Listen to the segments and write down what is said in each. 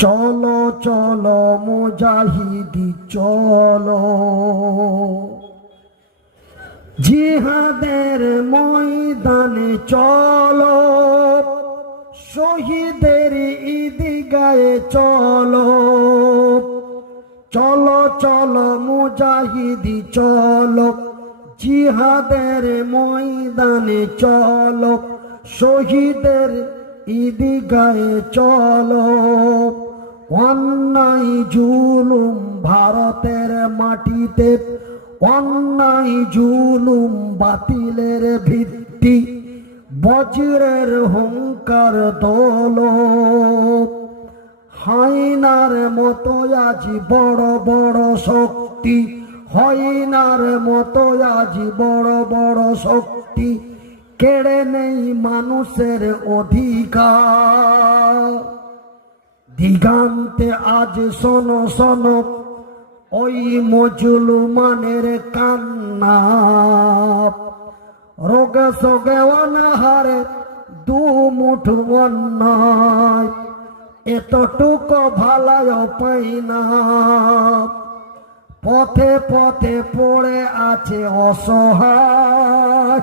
চলো চলো মুজাহিদি চলো, জিহাদের ময়দানে চলো, শহীদের ঈদগাহে চলো। চলো চলো মুজাহিদি চলো, জিহাদের ময়দানে চলো, শহীদের ঈদগাহে চলো। অন্যায় জুলুম ভারতের মাটিতে, অন্যায় জুলুম বাতিলের ভিত্তি, বজ্রের হুঙ্কার দোলো। হায়নার মতো আজ বড় বড় শক্তি, হায়নার মতো আজ বড় বড় শক্তি কেড়ে নেই মানুষের অধিকার। দিগান্তে আজ শোনো শোনো ওই মুসলমানের কান্না, রোগে সোগে অনাহারে দু মুঠো অন্ন, এতটুকু ভালায় পাই না। পথে পথে পড়ে আছে অসহায়,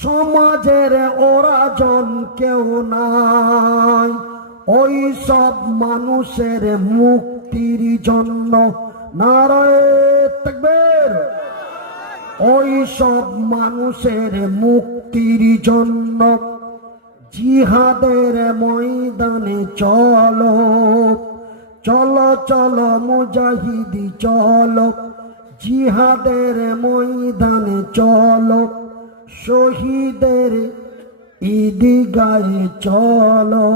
সমাজের ওরা জন কেউ নাই। ওই সব মানুষের মুক্তির জন্য নারায়ে তাকবীর, ওই সব মানুষের মুক্তির জন্য জিহাদের ময়দানে চলো। চলো চলো মুজাহিদি চলো, জিহাদের ময়দানে চলো, শহীদের ঈদগাহে চলো।